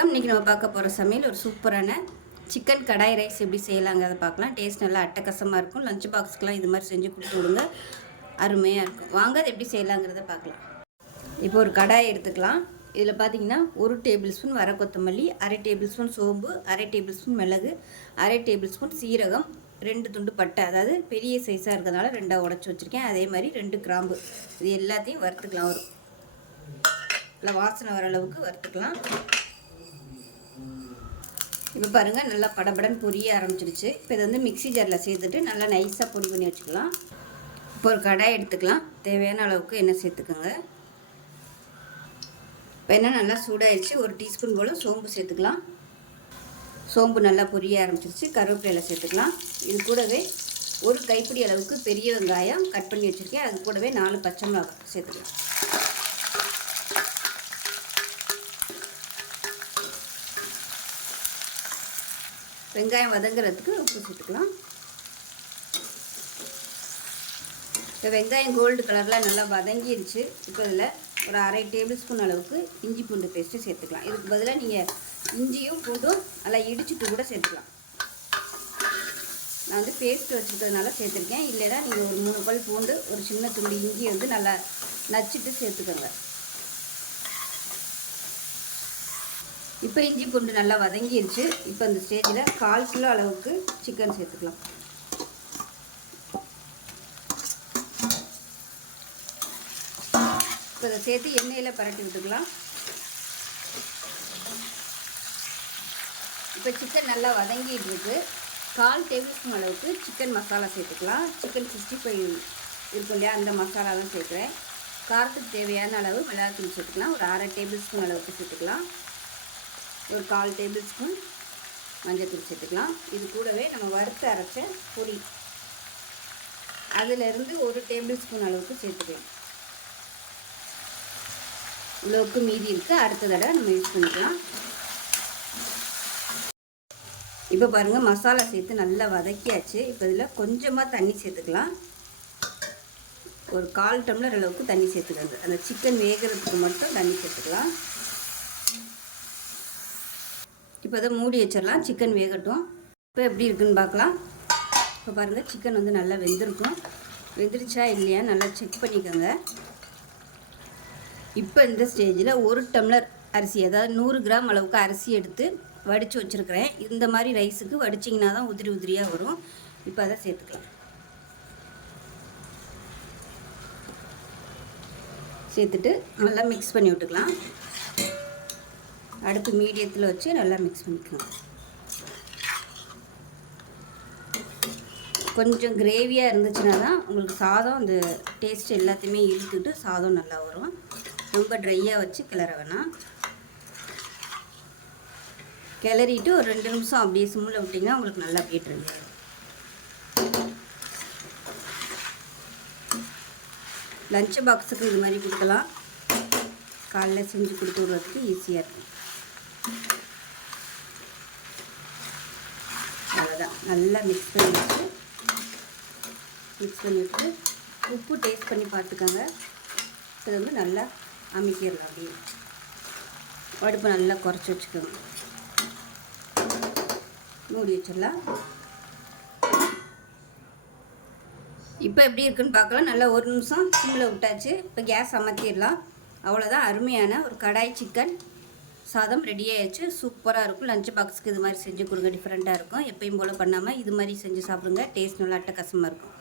வணக்கம். இன்றைக்கி நம்ம பார்க்க போகிற சமையல் ஒரு சூப்பரான சிக்கன் கடாய் ரைஸ் எப்படி செய்யலாங்கிறத பார்க்கலாம். டேஸ்ட் நல்லா அட்டகாசமாக இருக்கும். லஞ்ச் பாக்ஸ்க்கெலாம் இது மாதிரி செஞ்சு கொடுத்து விடுங்க, அருமையாக இருக்கும். வாங்க அது எப்படி செய்யலாங்கிறத பார்க்கலாம். இப்போ ஒரு கடாய் எடுத்துக்கலாம். இதில் பார்த்தீங்கன்னா 1 டேபிள் ஸ்பூன் வர கொத்தமல்லி, அரை டேபிள் ஸ்பூன் சோம்பு, அரை டேபிள் ஸ்பூன் மிளகு, அரை டேபிள் ஸ்பூன் சீரகம், 2 துண்டு பட்டை, அதாவது பெரிய சைஸாக இருக்கிறதுனால 2ஆக உடச்சி வச்சுருக்கேன். அதே மாதிரி 2 கிராம்பு, இது எல்லாத்தையும் வறுத்துக்கலாம். ஒரு நல்லா வாசனை வர அளவுக்கு வறுத்துக்கலாம். இப்போ பாருங்கள், நல்லா படபடன்னு பொரிய ஆரம்பிச்சிருச்சு. இப்போ இதை வந்து மிக்ஸி ஜாரில் சேர்த்துட்டு நல்லா நைஸாக பொடி பண்ணி வச்சுக்கலாம். இப்போ ஒரு கடாய் எடுத்துக்கலாம். தேவையான அளவுக்கு எண்ணெய் சேர்த்துக்கோங்க. இப்போ எண்ணெய் நல்லா சூடாகிடுச்சு. 1 டீஸ்பூன் போல் சோம்பு சேர்த்துக்கலாம். சோம்பு நல்லா பொரிய ஆரம்பிச்சிருச்சு. கருவேப்பிலையில் சேர்த்துக்கலாம். இது கூடவே 1 கைப்பிடி அளவுக்கு பெரிய வெங்காயம் கட் பண்ணி வச்சுருக்கேன். அது கூடவே 4 பச்சை மிளகாய் சேர்த்துக்கலாம். வெங்காயம் வதங்குறதுக்கு உப்பு சேர்த்துக்கலாம். இப்போ வெங்காயம் கோல்டு கலரில் நல்லா வதங்கிருச்சு. இப்போ இதில் ஒரு அரை டேபிள் ஸ்பூன் அளவுக்கு இஞ்சி பூண்டு பேஸ்ட்டு சேர்த்துக்கலாம். இதுக்கு பதிலாக நீங்கள் இஞ்சியும் பூண்டும் நல்லா இடிச்சுட்டு கூட சேர்த்துக்கலாம். நான் வந்து பேஸ்ட்டு வச்சுருக்கிறதுனால சேர்த்துருக்கேன். இல்லைன்னா நீங்கள் ஒரு 3 பல் பூண்டு, ஒரு சின்ன துண்டு இஞ்சி வந்து நல்லா நச்சுட்டு சேர்த்துக்கோங்க. இப்போ இஞ்சி பூண்டு நல்லா வதங்கிருச்சு. இப்போ இந்த ஸ்டேஜில் 1/4 கிலோ அளவுக்கு சிக்கன் சேர்த்துக்கலாம். இப்போ இதை சேர்த்து எண்ணெயில் பரட்டி விட்டுக்கலாம். இப்போ சிக்கன் நல்லா வதங்கிட்டு இருக்கு. 1/4 டேபிள் ஸ்பூன் அளவுக்கு சிக்கன் மசாலா சேர்த்துக்கலாம். சிக்கன் 65 இருக்கும் இல்லையா, அந்த மசாலா தான் சேர்க்குறேன். காரத்துக்கு தேவையான அளவு மிளகாத்தூள் சேர்த்துக்கலாம். ஒரு அரை டேபிள் ஸ்பூன் அளவுக்கு சேர்த்துக்கலாம். ஒரு 1/4 டேபிள் ஸ்பூன் மஞ்சள்தூள் சேர்த்துக்கலாம். இது கூடவே நம்ம வறுத்து அரைச்ச பொடி, அதிலிருந்து 1 டேபிள் ஸ்பூன் அளவுக்கு சேர்த்துக்கலாம். இவ்வளோக்கு மீதி இருக்குது. அடுத்த தடவை நம்ம யூஸ் பண்ணிக்கலாம். இப்போ பாருங்கள், மசாலா சேர்த்து நல்லா வதக்கியாச்சு. இப்போ இதில் கொஞ்சமாக தண்ணி சேர்த்துக்கலாம். ஒரு 1/4 டம்ளர் அளவுக்கு தண்ணி சேர்த்துக்கிறது. அந்த சிக்கன் வேகிறதுக்கு மட்டும் தண்ணி சேர்த்துக்கலாம். இப்போ அதை மூடி வச்சிடலாம், சிக்கன் வேகட்டும். இப்போ எப்படி இருக்குன்னு பார்க்கலாம். இப்போ பாருங்கள், சிக்கன் வந்து நல்லா வெந்திருக்கும். வெந்துருச்சா இல்லையா நல்லா செக் பண்ணிக்கோங்க. இப்போ இந்த ஸ்டேஜில் 1 டம்ளர் அரிசி, அதாவது 100 கிராம் அளவுக்கு அரிசி எடுத்து வடித்து வச்சுருக்கிறேன். இந்த மாதிரி ரைஸுக்கு வடிச்சிங்கன்னா தான் உதிரி உதிரியாக வரும். இப்போ அதை சேர்த்துக்கலாம். சேர்த்துட்டு நல்லா மிக்ஸ் பண்ணி விட்டுக்கலாம். அடுப்பு மீடியத்தில் வச்சு நல்லா மிக்ஸ் பண்ணிக்கலாம். கொஞ்சம் கிரேவியாக இருந்துச்சுன்னா தான் உங்களுக்கு சாதம் அந்த டேஸ்ட் எல்லாத்தையுமே இழுத்துட்டு சாதம் நல்லா வரும். ரொம்ப ட்ரையாக வச்சு கிளற வேணாம். கிளறிட்டு ஒரு 2 நிமிஷம் அப்படியே சிம்மில் விட்டிங்கன்னா உங்களுக்கு நல்லா போய்ட்டுருங்க. லஞ்ச் பாக்ஸுக்கு இது மாதிரி கொடுக்கலாம். காலைல செஞ்சு கொடுத்து விடுறதுக்கு ஈஸியாக இருக்கும். அவ்வளோதான், நல்லா மிக்ஸ் பண்ணிவிட்டு உப்பு டேஸ்ட் பண்ணி பார்த்துக்கோங்க. இது வந்து நல்லா அமுக்கிடலாம். அப்படியே அடுப்பு நல்லா குறைச்சி வச்சுக்கோங்க. மூடி வச்சிடலாம். இப்போ எப்படி இருக்குன்னு பார்க்கலாம். நல்லா 1 நிமிஷம் சிம்மில் விட்டாச்சு. இப்போ கேஸ் அமர்த்திடலாம். அவ்வளோதான், அருமையான ஒரு கடாய் சிக்கன் சாதம் ரெடி ஆயிடுச்சு. சூப்பராக இருக்கும். லஞ்ச் பாக்ஸுக்கு இது மாதிரி செஞ்சு கொடுங்க. டிஃப்ரெண்ட்டாக இருக்கும். எப்பயும் போல் பண்ணாமல் இது மாதிரி செஞ்சு சாப்பிடுங்க. டேஸ்ட் நல்லா அட்டகாசமாக இருக்கும்.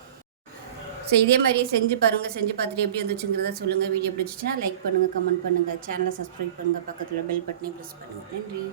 ஸோ இதே மாதிரியே செஞ்சு பாருங்கள். செஞ்சு பார்த்துட்டு எப்படி வந்துச்சுங்கிறத சொல்லுங்கள். வீடியோ பிடிச்சிச்சின்னா லைக் பண்ணுங்கள், கமெண்ட் பண்ணுங்கள், சேனலை சப்ஸ்கிரைப் பண்ணுங்கள், பக்கத்தில் பெல் பட்டனையும் ப்ரெஸ் பண்ணுங்கள். நன்றி.